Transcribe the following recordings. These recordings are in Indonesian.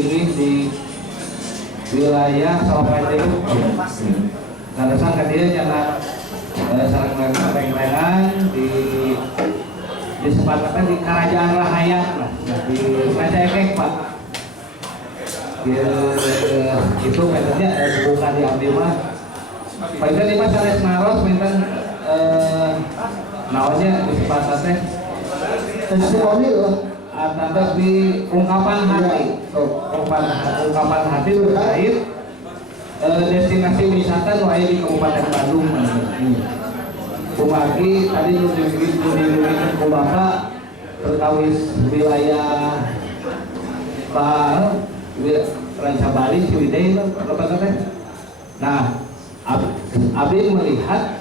ini di wilayah Sawah-Jeruk. Karena sang dia jangan sarang reng-rengan di sepatutnya di Kerajaan Rahayat lah, di Raja Ekek Pak. Itu metodenya bukan di abdi mah. Paling lima sanes naros minten namanya di sepatutnya testimoni loh. Atau di ungkapan hati, ungkapan hati terkait destinasi wisata nu aya di Kabupaten Bandung. Kumagi tadi dirugikan ku Bapak perkawis wilayah Ranca Bali Ciwidey apa teh. Nah, Abi melihat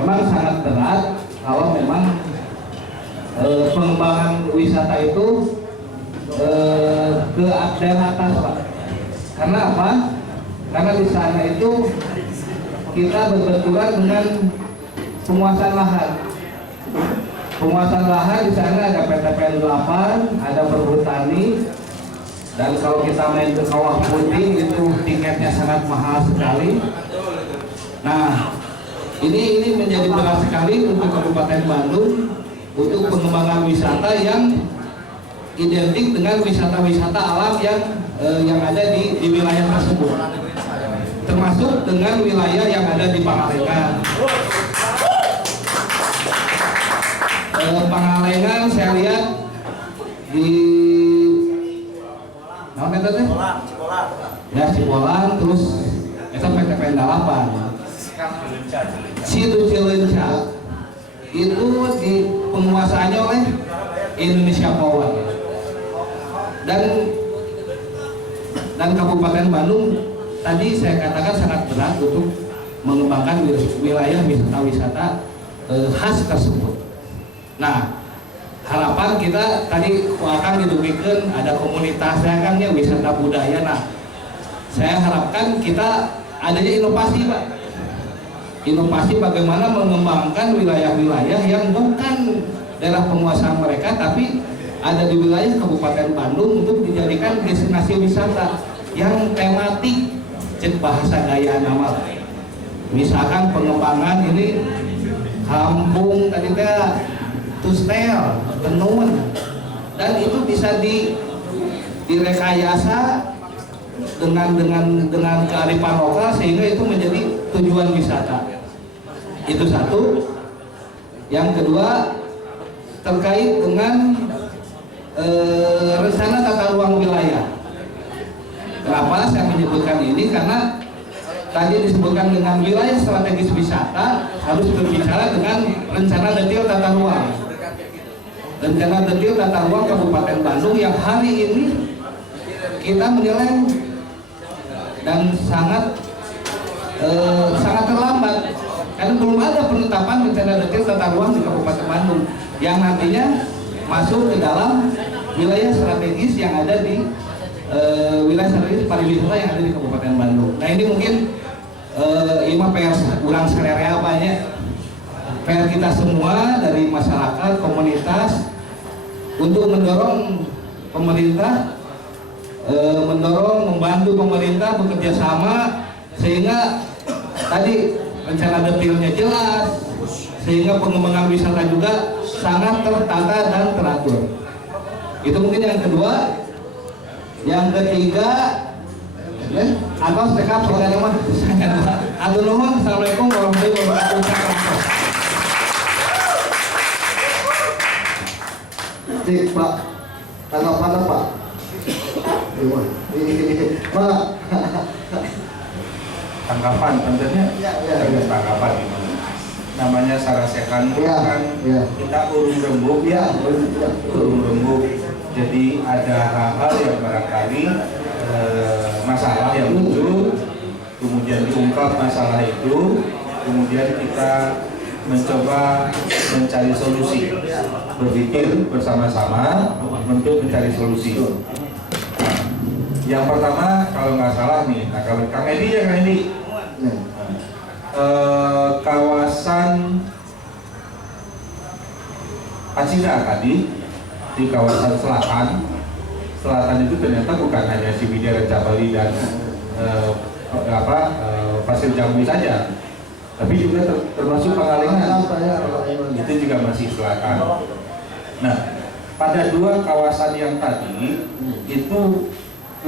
memang sangat berat kalau memang pengembangan wisata itu ke daerah atas Pak. Karena apa? Karena di sana itu kita berbenturan dengan penguasaan lahan. Penguasaan lahan di sana ada PTPN 8, ada perhutani, dan kalau kita main ke Kawah Putih itu tiketnya sangat mahal sekali. Nah, ini menjadi berat sekali untuk Kabupaten Bandung untuk pengembangan wisata yang identik dengan wisata-wisata alam yang ada di wilayah tersebut, termasuk dengan wilayah yang ada di Pangalengan. Pangalengan saya lihat di namanya teh ya Cipolan, terus itu PTPN 8 Situ Cileunca itu di penguasaannya oleh Indonesia Power dan Kabupaten Bandung tadi saya katakan sangat berat untuk mengembangkan wilayah wisata-wisata khas tersebut. Nah, harapan kita tadi akan didugikan ada komunitasnya kan ya wisata budaya. Nah, saya harapkan kita adanya inovasi Pak. Inovasi bagaimana mengembangkan wilayah-wilayah yang bukan daerah penguasaan mereka tapi ada di wilayah Kabupaten Bandung untuk dijadikan destinasi wisata yang tematik, cek bahasa gaya nama. Misalkan pengembangan ini kampung tadi teh Tustel, Tenun, dan itu bisa direkayasa dengan kearifan lokal sehingga itu menjadi tujuan wisata. Itu satu. Yang kedua terkait dengan rencana tata ruang wilayah. Kenapa saya menyebutkan ini? Karena tadi disebutkan dengan wilayah strategis wisata harus berbicara dengan rencana detail tata ruang. Rencana detail tata ruang Kabupaten Bandung yang hari ini kita menilai dan sangat terlambat karena belum ada penetapan rencana detail tata ruang di Kabupaten Bandung yang nantinya masuk ke dalam wilayah strategis yang ada di wilayah strategis pariwisata yang ada di Kabupaten Bandung. Nah ini mungkin ini PR kurang sererea banyak PR kita semua dari masyarakat komunitas untuk mendorong pemerintah membantu pemerintah bekerja sama sehingga tadi rencana detailnya jelas sehingga pengembangan wisata juga sangat tertata dan teratur. Itu mungkin yang kedua. Yang ketiga atau sekap soalnya mah atur nuhun. Assalamualaikum warahmatullahi wabarakatuh. Cik Pak, tanggapan Pak? Pak, tanggapan tentunya tanggapan namanya sarasekan kan kita urung rembuk urung rembuk, jadi ada hal-hal yang barangkali masalah yang muncul kemudian diungkap masalah itu kemudian kita mencoba mencari solusi, berpikir bersama-sama untuk mencari solusi. Yang pertama kalau nggak salah nih, nah kalau Kang Edi ya Kang Edi, kawasan Pacina tadi di kawasan selatan selatan itu ternyata bukan hanya Sibidya, Ranca Bali dan Pasir Jambu saja, tapi juga termasuk Pangalengan. Itu juga masih selatan. Nah, pada dua kawasan yang tadi itu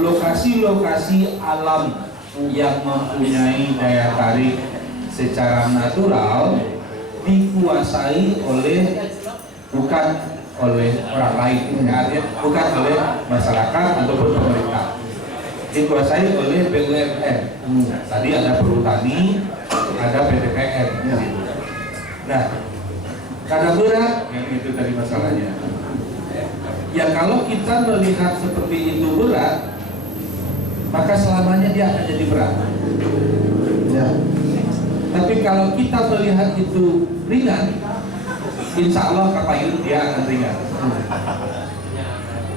lokasi-lokasi alam yang mempunyai daya tarik secara natural dikuasai bukan oleh orang lain, bukan oleh masyarakat ataupun pemerintah, dikuasai oleh BUMN. Tadi ada Perhutani, ada PTPN. Nah, kadang berat yang itu tadi masalahnya. Ya kalau kita melihat seperti itu berat, maka selamanya dia akan jadi berat. Ya. Tapi kalau kita melihat itu ringan, insya Allah kapayun dia akan ringan.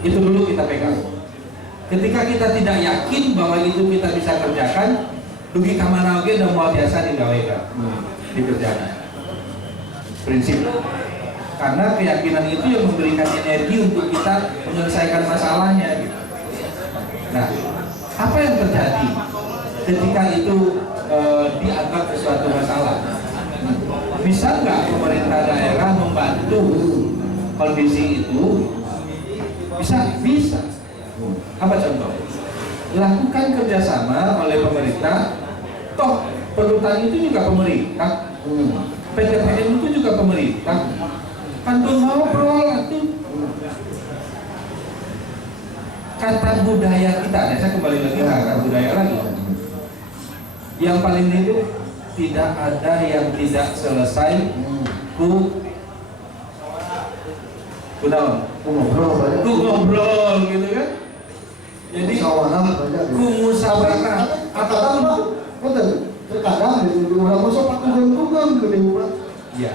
Itu dulu kita pegang. Ketika kita tidak yakin bahwa itu kita bisa kerjakan, dugi kamana oge dan mau biasa digawekan, dikerjakan. Prinsip. Karena keyakinan itu yang memberikan energi untuk kita menyelesaikan masalahnya. Gitu. Nah, apa yang terjadi ketika itu dianggap sesuatu masalah? Bisa nggak pemerintah daerah membantu kondisi itu? Bisa. Apa contoh? Lakukan kerjasama oleh pemerintah. Toh Perhutani itu juga pemerintah, PTPN itu juga pemerintah. Kantong ngobrol itu kata budaya kita. Saya kembali lagi ke kata budaya lagi. Yang paling itu tidak ada yang tidak selesai ku ngobrol gitu kan. Jadi ku musyawarah terkadang di orang masuk pak tunggang gitu Pak. Ya,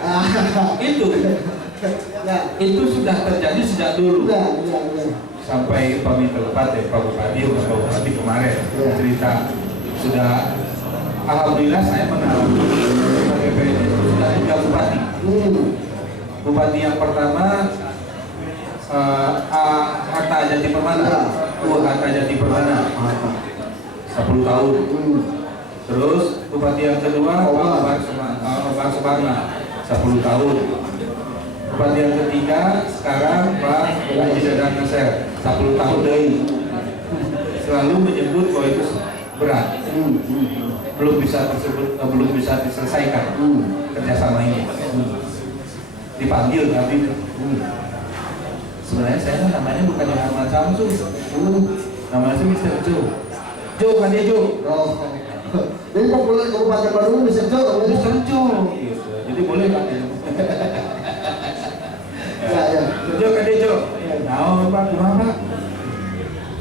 itu sudah terjadi sejak dulu. Sampai Pak Bupati kemarin cerita sudah. Alhamdulillah saya mengalami sebagai PNS sudah 3 bupati. Bupati yang pertama Hatta Jati Permana, Hatta Jati Permana 10 tahun. Terus bupati yang kedua Pak Subarna 10 tahun. Bupati yang ketiga sekarang Pak Haji Dadang Nasir 10 tahun dari. Selalu menyebut bahwa itu berat. Belum bisa diselesaikan kerjasama ini. Dipanggil tapi sebenarnya saya namanya bukan yang Ahmad Samsu, namanya sih Mr. Jo kan dia Jo. Jadi populer Kabupaten Bandung Mr. Jo. Jadi boleh kan? Ya. Jo kan dia Jo. Nah, Pak, gimana?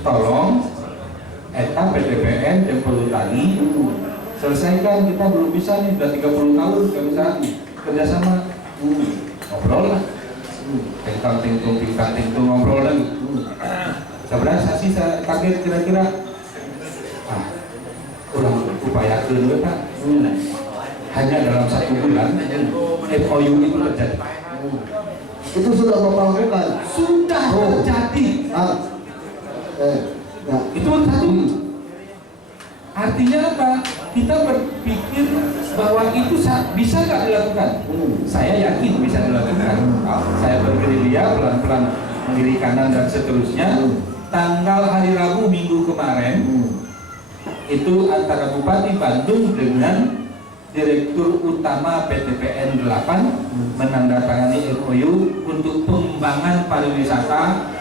Tolong eta PTPN dan Perhutani selesaikan, kita belum bisa nih, udah 30 tahun nggak bisa kerjasama. Ngobrol lah, tingkang ngobrol lagi. Sebenarnya sih saya kaget kira-kira kurang upayakan Pak. Hanya dalam 1 bulan MOU itu terjadi. Itu sudah Bapak lakukan? Sudah terjadi. Itu satu. Artinya apa? Kita berpikir bahwa itu bisa nggak dilakukan. Saya yakin bisa dilakukan. Saya bergerilya pelan-pelan kiri kanan dan seterusnya. Tanggal hari Rabu minggu kemarin itu antara Bupati Bandung dengan Direktur Utama PTPN 8 menandatangani MOU untuk pengembangan pariwisata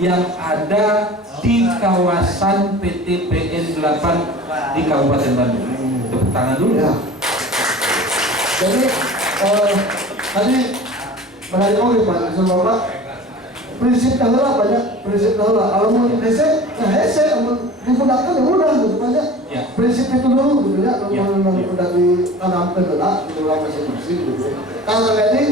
yang ada di kawasan PTPN 8 di Kabupaten Bandung. Tepuk tangan dulu. Ya. Jadi tadi menarik oleh Pak Bapak prinsip dahulu banyak prinsip dahulu. Kalau mau hese, nah hese, digunakan ya udah gitu banyak. Ya. Prinsip itu dulu gitu ya. Ya. Udah ditanamkan dulu di dalam masing-masing gitu. Kalau ini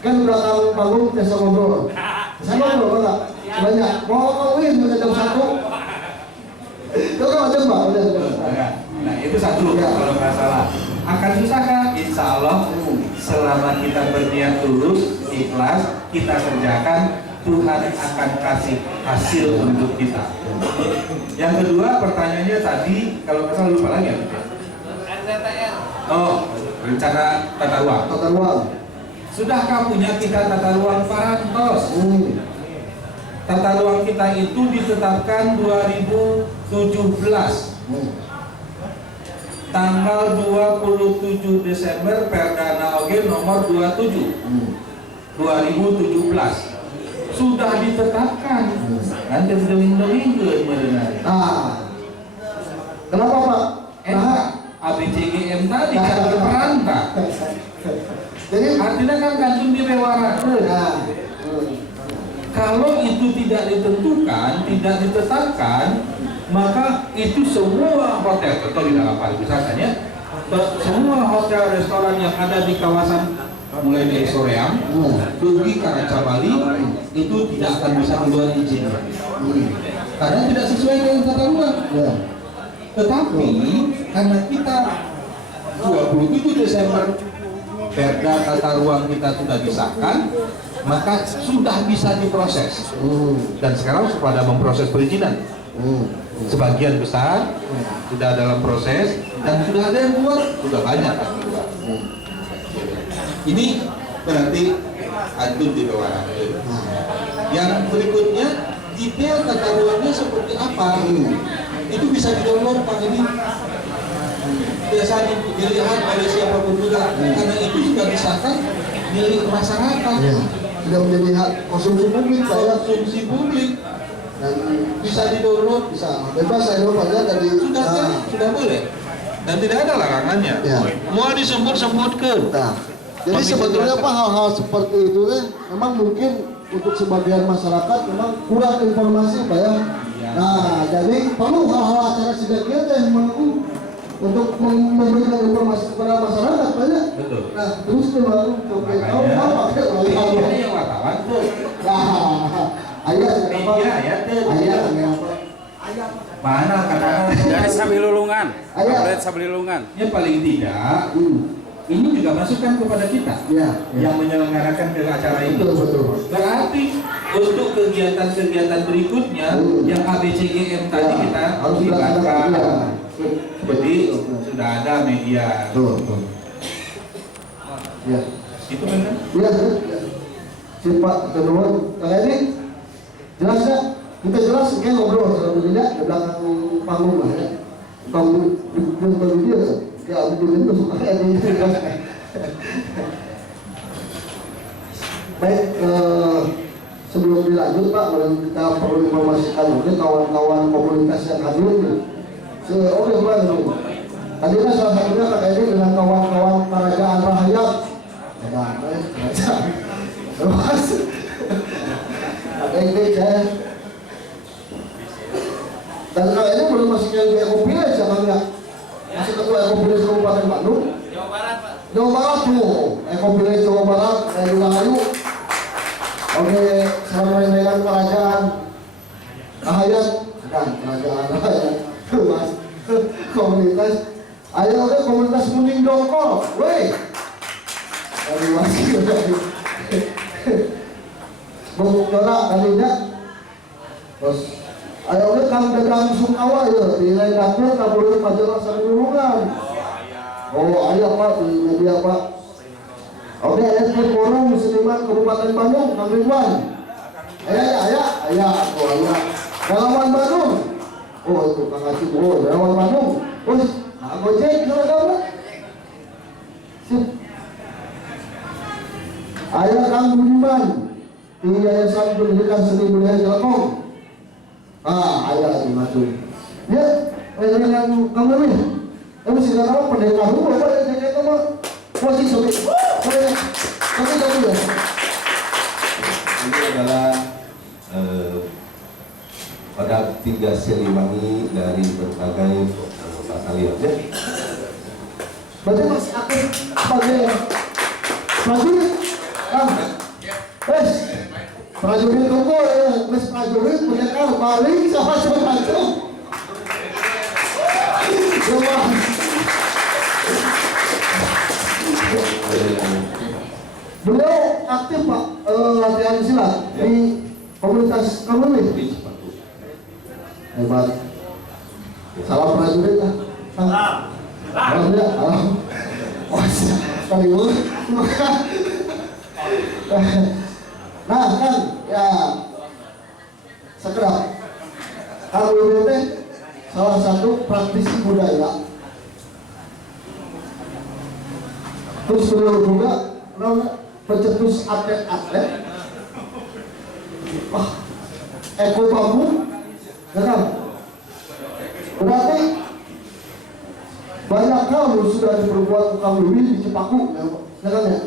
kan belakang panggung biasa ngobrol. Saya ngobrol Pak. Banyak. Mau kawin udah jam 1. Itu kan macam Pak udah. Nah itu satu kalau nggak salah. Akan susahkah? Insya Allah selama kita berniat tulus, ikhlas, kita kerjakan Tuhan akan kasih hasil untuk kita. Yang kedua pertanyaannya tadi, kalau kita lupa lagi ya. Oh, rencana tata ruang. Tata ruang. Sudahkah punya kita tata ruang Parantos? Tata ruang kita itu ditetapkan 2017. Tanggal 27 Desember Perda Oge nomor 27 2017 sudah ditetapkan. Kan demi-demi Kenapa Pak? ABCGM tadi kan berperan tak? Jadi Artinya kan gantung di bewarakeun. Kalau itu tidak ditentukan, tidak ditetapkan, maka itu semua hotel, atau di dalam pariwisata ya, semua hotel restoran yang ada di kawasan mulai dari Soreang, pergi ke Ranca Bali, itu tidak akan bisa keluar izin, karena tidak sesuai dengan tata ruang. Tetapi karena kita 27 Desember Perda tata ruang kita sudah disahkan, maka sudah bisa diproses. Dan sekarang pada memproses perizinan. Sebagian besar sudah dalam proses dan sudah ada yang keluar, sudah banyak kan keluar. Ini berarti antum di bawah. Yang berikutnya detail tata ruangnya seperti apa? Itu bisa di-download Pak ini. Biasa dilihat oleh siapapun juga, karena itu sudah disahkan milik masyarakat. Sudah menjadi hak konsumsi publik, Pak ya. Konsumsi publik. Dan Bisa di-download, bisa bebas saya lupa ya tadi. sudah boleh. Dan tidak ada larangannya. Mau disebut-sebutkan. Jadi sebetulnya Pak hal-hal seperti itu memang mungkin untuk sebagian masyarakat memang kurang informasi Pak ya. Nah, jadi perlu hal-hal acara sebagian untuk memberikan informasi kepada masyarakat banyak. Betul. Nah, terus memang untuk Ini yang wartawan tuh. ayat kenapa? Ayat kenapa? Mana kadang Dari Sabilulungan. Ayat. Dari Sabilulungan. ya paling tidak ini juga masukan kepada kita yang menyelenggarakan ke acara ini. Betul. Berarti untuk kegiatan-kegiatan berikutnya yang ABCGM tadi kita harus libatkan. Jadi Betul. sudah ada media. Ya. Itu benar. Iya, si Pak kedua kali ini jelas nggak? Kita jelas kayak ngobrol sama tidak di belakang panggung lah ya. Panggung video kayak aku itu kayak di jelas. Baik, sebelum dilanjut Pak, kita perlu informasikan mungkin kawan-kawan komunitas yang hadir nih. Oke Pak, tadi kan salah satunya Kak Edi dengan kawan-kawan Kerajaan Rahayat. Terus ada ide saya dan kalau ini belum masuk yang di Ekopilej ya Bang ya, masih ketua Ekopilej Kabupaten Bandung, Jawa Barat Pak, Jawa Barat tuh Ekopilej Jawa Barat dari Rahayu. Oke, selamat dengan Kerajaan Rahayat dan Kerajaan Rahayat Mas komunitas ayo oke komunitas Kuning Dongkol weh dari masih bubuk dorak kalinya terus ayo oke kang dagang Sukawa ya di lain dapur kabur majalah Sabilulungan. Oh ayo Pak di media Pak. Oke ada forum seniman Kabupaten Bandung Kang Ridwan. Ayah Relawan Bandung. Oh itu Kang Acik, Relawan Bandung. Nah Gojek seragam sip. Ayah Kang Budiman di Yayasan Pendidikan Seni Budaya Telkom. Ayah dimasuk. Ya, dengan kamu nih. Kamu sih tahu pendekar dulu apa yang kayak kamu posisi sobi. Tapi ya. Ini adalah pada 3 Siliwangi dari berbagai batalion ya. Berarti masih aktif sebagai prajurit, prajurit tunggu ya, prajurit pendekar paling sama macam. Beliau aktif Pak latihan silat di komunitas kamu nih? di Cipatu. Hebat. Salam prajurit lah. Salam ya. Salam. Wah, sekali dulu. Nah kan ya sekedar kalau ini teh salah satu praktisi budaya. Terus beliau juga pencetus atlet-atlet. Wah, Eko Bambu, ya kan? Berarti banyak hal sudah diperbuat tukang Wiwi di Cipaku, ya kan ya?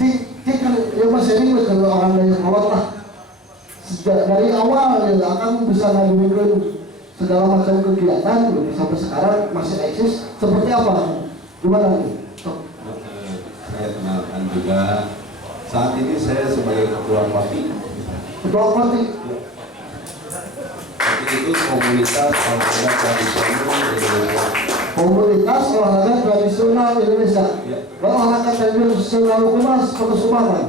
Cik kan ya Mas ini kalau orang dari awal lah, sejak dari awal ya akan bisa ngajuin segala macam kegiatan sampai sekarang masih eksis seperti apa? Gimana nih? Saya kenalkan juga, saat ini saya sebagai ketua PAPI. Ketua Parti PAPI itu komunitas olahraga tradisional Indonesia. Komunitas olahraga tradisional Indonesia. Ya. Olahraga tradisional Kumas Pekusumbangan.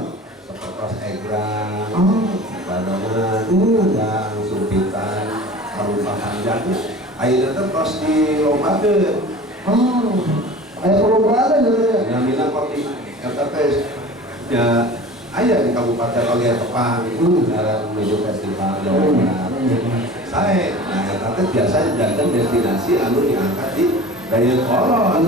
Seperti egrang, Oh. badongan, yang sumpitan, karupa panjang. Akhirnya terus di lombaga. Oh, ada perlombaan ya? Yang minat PAPI RTP ya ayah di Kabupaten Oge Tepang dalam menuju festival Jawa Barat. Saya, nah RTP biasanya jalan destinasi anu diangkat di Dayakolot.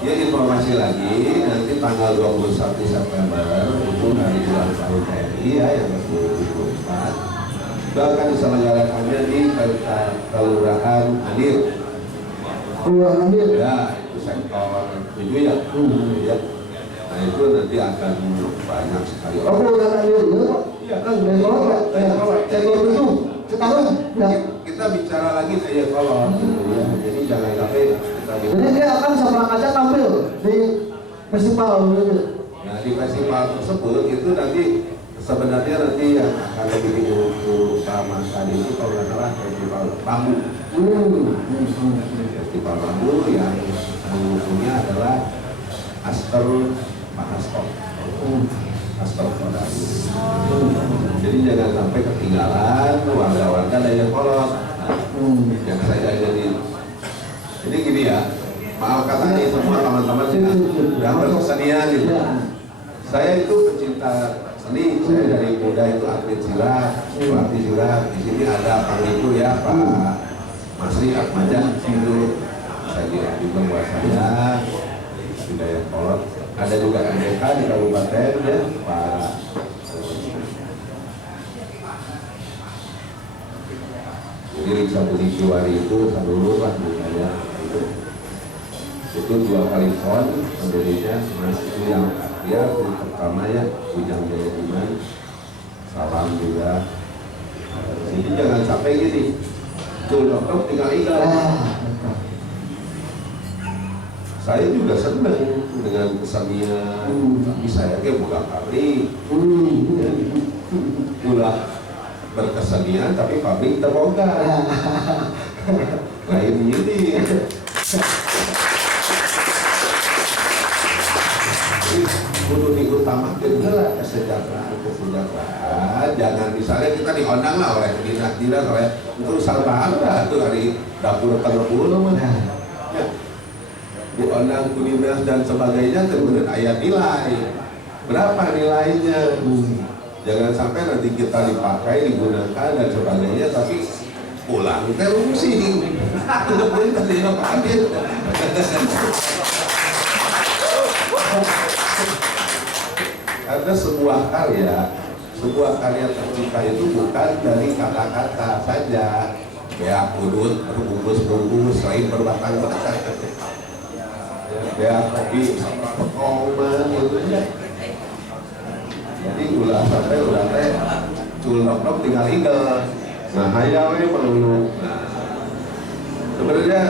Ya informasi lagi nanti tanggal 21 September itu hari ulang tahun TNI ya yang ke-24 itu akan diselenggarakannya di Kelurahan Andir. Kelurahan Andir. Ya, itu sektor 7 ya. Ya. Nah itu nanti akan banyak sekali Oh, Kelurahan Andir ya Pak? Iya. Kan Dayakolot Pak? Sektor 7 Citarun ya? Kita bicara lagi Dayakolot gitu ya. Jadi jangan sampai kita gitu. Jadi dia akan sama kaca tampil di festival gitu. Nah di festival tersebut itu nanti sebenarnya nanti yang akan lebih diutamakan itu kalau nggak salah festival bambu. Festival bambu yang mengusungnya adalah Aster Mahastok. Aster Fondasi. Jadi jangan sampai ketinggalan warga-warga Dayakolot. Yang saya jadi ini gini ya, maaf kata nih semua teman-teman yang berkesenian gitu. Saya itu pecinta seni, saya dari muda itu atlet silat, pelatih silat. Di sini ada Kang itu ya Pak Masri Atmaja itu saya kira juga buat saya di Dayakolot. Ada juga MDK di kabupaten ya Pak. Jadi Riksa Budi Kiwari itu dulu lah misalnya itu 2 kali pon pendirinya Mas itu yang dia pertama ya Ujang Jaya Diman salam juga. Jadi jangan sampai gini tuh dokter tinggal ingat. Saya juga senang dengan kesenian tapi saya bukan pabrik ulah berkesenian tapi pabrik terbongkar. Lain ini kudu diutamakan lah kesejahteraan. Jangan misalnya kita diundang lah oleh dinas-dinas oleh terus salbahan lah itu dari dapur Telepul ya. Diundang ke dinas dan sebagainya kemudian ayat nilai berapa nilainya. Jangan sampai nanti kita dipakai, digunakan dan sebagainya tapi pulang terusing. Karena sebuah karya tercipta itu bukan dari kata-kata saja. Ya kudut, berbungkus-bungkus, selain berbatang batang. Ya kopi, koma, gitu ya. Jadi ulah sampai ulah teh culok tinggal hingga. Nah hayal ini perlu. Sebenarnya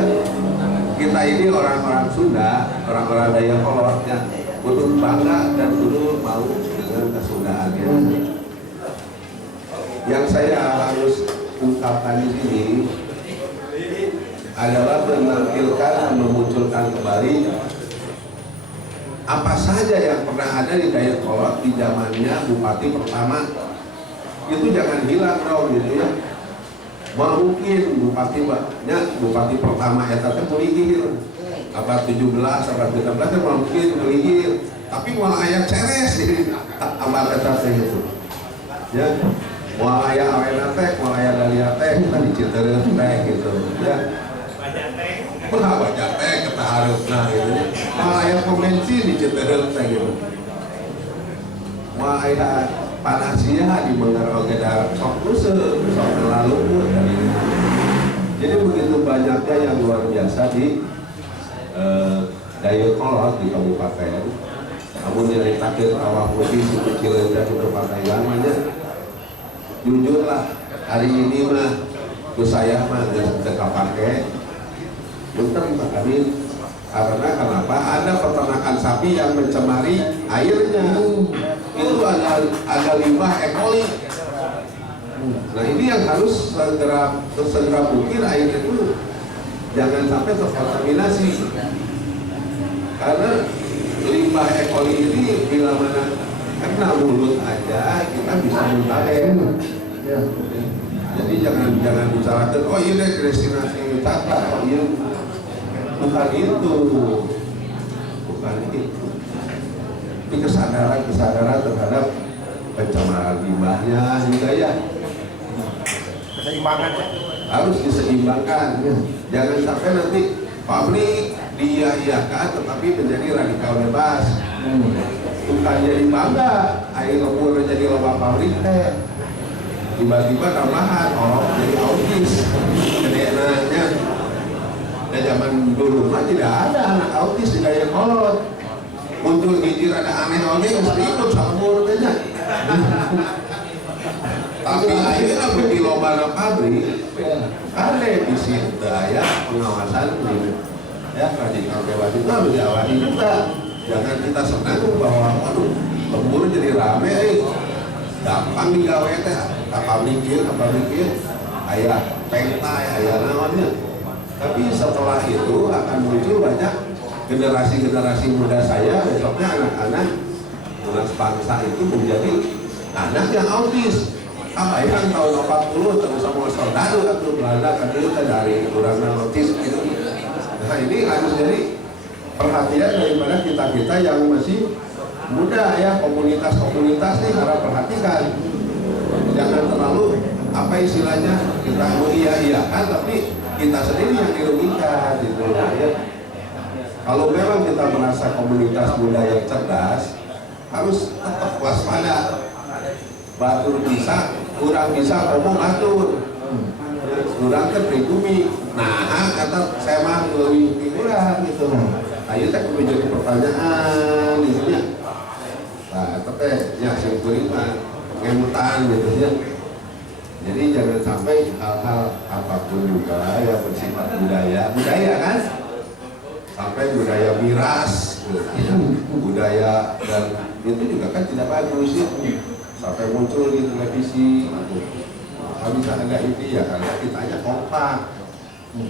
kita ini orang-orang Sunda, orang-orang Dayakolot ya, butuh bangga dan butuh mau dengan kesundaannya. Yang saya harus ungkapkan di sini adalah menampilkan, memunculkan kembali apa saja yang pernah ada di Dayakolot di zamannya Bupati pertama itu jangan hilang dong gitu ya. Mungkin bupati pertama eta teh muligir abad 17 abad 16 teh mungkin muligir tapi moal aya ceres di abad eta teh gitu ya, moal aya awena teh moal aya dalia teh kita dicitereun teh gitu ya, baca teh kita harusna gitu ya, moal aya konvensi dicitereun teh gitu, moal aya panasnya di mengerok kita sok kuseuh sok lalu dari. Jadi begitu banyaknya yang luar biasa di Dayakolot di kabupaten. Namun nyeritakeun awak putih suku Cileunca di berbagai lamanya. Jujurlah hari ini mah ku saya mah geus teu kapake. Punten Pak Amin. Karena kenapa? Ada peternakan sapi yang mencemari airnya. Itu ada limbah E. coli. Nah ini yang harus segera mungkin air itu jangan sampai terkontaminasi. Karena limbah E. coli ini bila mana kena mulut aja kita bisa muntahin. Jadi jangan bicarakan oh ini destinasi wisata, oh iya. Bukan itu. Tapi kesadaran terhadap pencemaran limbahnya juga ya. Keseimbangan ya. Harus diseimbangkan. Jangan sampai nanti pabrik diiyakan tetapi menjadi radikal bebas. Bukan jadi bangga, air lemur jadi lomba pabrik tiba-tiba tambahan jadi autis. Jadi enaknya zaman dulu mah tidak ada anak autis di Dayakolot. Muncul hijir ada aneh oge mesti ikut sabur aja. Tapi akhirnya bagi lobana pabrik ada di sini daya pengawasan ya radikal bebas itu harus diawasi juga. Jangan kita senang bahwa waduh lembur jadi rame gampang digawe teh pabrik aya penta aya naonnya. Tapi setelah itu akan muncul banyak generasi muda saya, besoknya anak-anak bangsa itu menjadi anak yang autis. Apa yang tahun 40 terus sama soldadu atau Belanda kan itu dari kurang autis gitu. Nah ini harus jadi perhatian daripada kita yang masih muda ya, komunitas nih harap perhatikan. Jangan terlalu apa istilahnya kita iya-iyakan tapi kita sendiri yang dirugikan gitu ya. Kalau memang kita merasa komunitas muda yang cerdas harus tetap waspada. Batur bisa, kurang bisa ngomong atur. Kurang kan pribumi. Nah, kata saya mah lebih kurang gitu. Ayo teh kudu jadi pertanyaan gitu ya. Nah, teh ya sing kuring mah ngemutan gitu ya. Jadi jangan sampai hal-hal apapun juga yang bersifat budaya kan? Sampai budaya miras, budaya dan itu juga kan tidak bagus ya. Sampai muncul di televisi, kalau bisa agak ini ya karena kitanya kompak,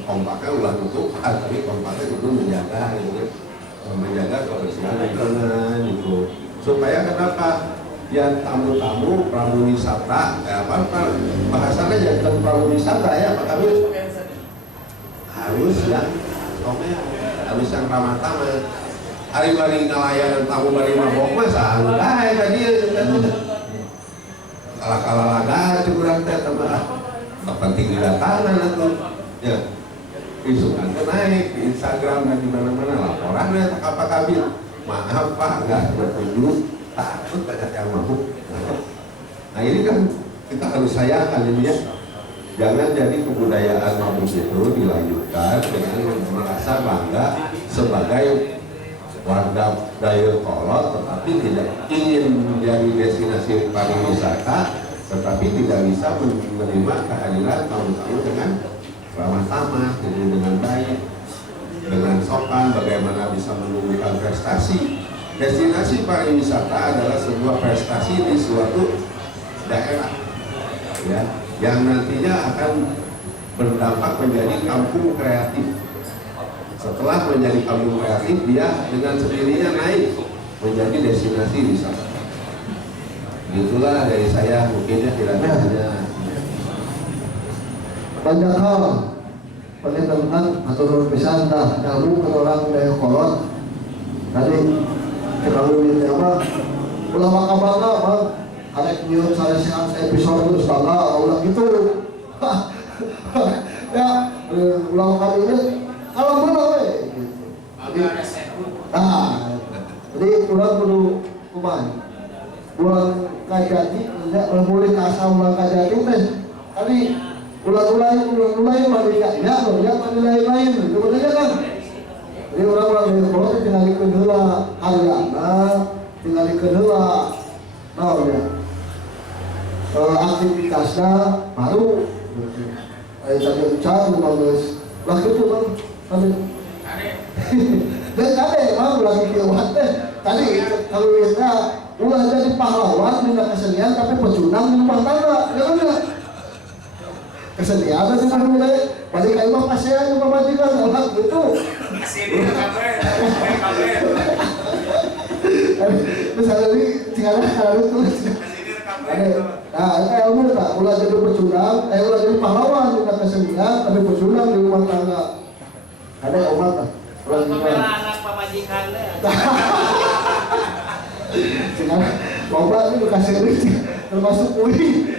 kompaknya ulah nutup, tapi kompaknya itu menjaga, gitu, menjaga kebersihan lingkungan, gitu. Supaya kenapa? Ya tamu-tamu pramuwisata, bahasanya jadi pramuwisata ya, Pak Kabir. Harus ya, harus yang ramah-tamah. Hari bari ngalayan tamu bari mabok mah santai tadi ya. Kala laga curang teh tambah penting didatangan atuh. Ya. Isukan teh naik di Instagram dan di mana-mana laporan ya apa Kabir. Maaf Pak, enggak berkunjung. Takut banyak yang mau. Nah ini kan kita harus sayangkan ini ya. Jangan jadi kebudayaan mabuk itu dilanjutkan dengan merasa bangga sebagai warga Dayakolot, tetapi tidak ingin menjadi destinasi pariwisata, tetapi tidak bisa menerima kehadiran tamu-tamu dengan ramah tamah, jadi dengan baik, dengan sopan, bagaimana bisa menunjukkan prestasi. Destinasi pariwisata adalah sebuah prestasi di suatu daerah, ya, yang nantinya akan berdampak menjadi kampung kreatif. Setelah menjadi kampung kreatif, dia dengan sendirinya naik menjadi destinasi wisata. Itulah dari saya mungkin ya kira-kira. Banyak hal penelitian atau pisan dah dahulu ke orang dari kolot tadi kita lihat apa ulama kabala apa ada nyuruh saya sehat episode terus bangga ulang gitu ya ulang kali ini kalau mana gitu jadi ulang kudu kumaha ulang kajati tidak boleh kasar ulang kajati teh tadi ulang-ulang manusia ya loh ya lain sebenarnya kan jadi orang-orang dari kolot tinggal di kedua Ariana tinggal di kedua ya aktivitasnya baru tadi ucap bagus lagi itu bang dan tadi emang lagi kiawat tadi kalau kita ulah jadi pahlawan dengan kesenian tapi pecundang di rumah tangga ya kan ya kesenian itu kan mulai balik kayu mah pasien juga majikan orang gitu misalnya ini tinggal harus nah itu ilmu tak ulah jadi pecundang ulah jadi pahlawan dengan kesenian tapi pecundang di rumah tangga ada omat tak ulah gimana anak pemajikan deh tinggal obat ini kasih termasuk kuih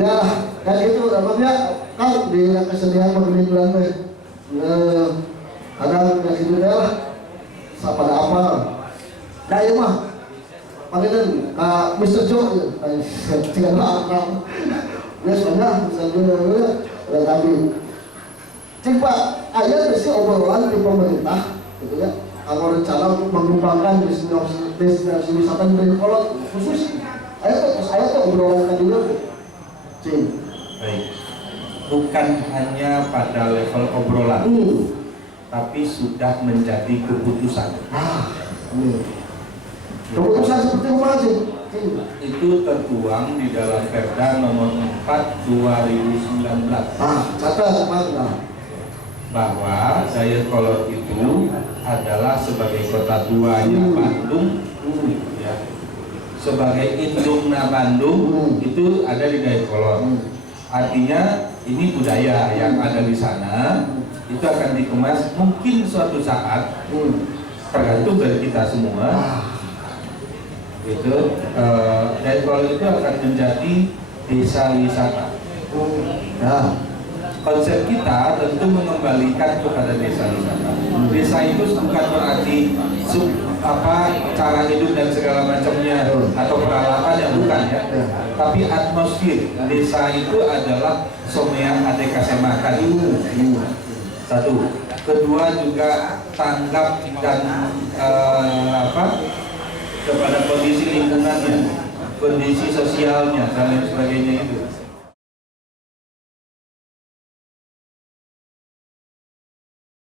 ya kan itu namanya kan di kesenian begini bulan kadang yang itu dah pada apa nah ya mah panggilan Mr. Joe tinggal akram ya sebenarnya misalnya ada tadi coba ayat besi obrolan di pemerintah gitu ya kalau rencana untuk mengembangkan destinasi wisata dari kolot khusus ayat obrolan tadi dulu. Baik, bukan hanya pada level obrolan, tapi sudah menjadi keputusan. Keputusan seperti apa sih? Itu tertuang di dalam Perda nomor 4 2019. Catat mana? Bahwa Dayakolot itu adalah sebagai kota tuanya Bandung, ya. Sebagai indungna Bandung itu ada di Dayakolot. Artinya ini budaya yang ada di sana itu akan dikemas mungkin suatu saat tergantung dari kita semua. Itu Dayakolot itu akan menjadi desa wisata. Nah, konsep kita tentu mengembalikan kepada desa wisata. Desa itu bukan berarti cara hidup dan segala macamnya atau peralatan yang bukan ya. Tapi atmosfer desa itu adalah somea adekasemakan. Satu. Kedua juga tanggap dan kepada kondisi lingkungannya, kondisi sosialnya dan lain sebagainya itu.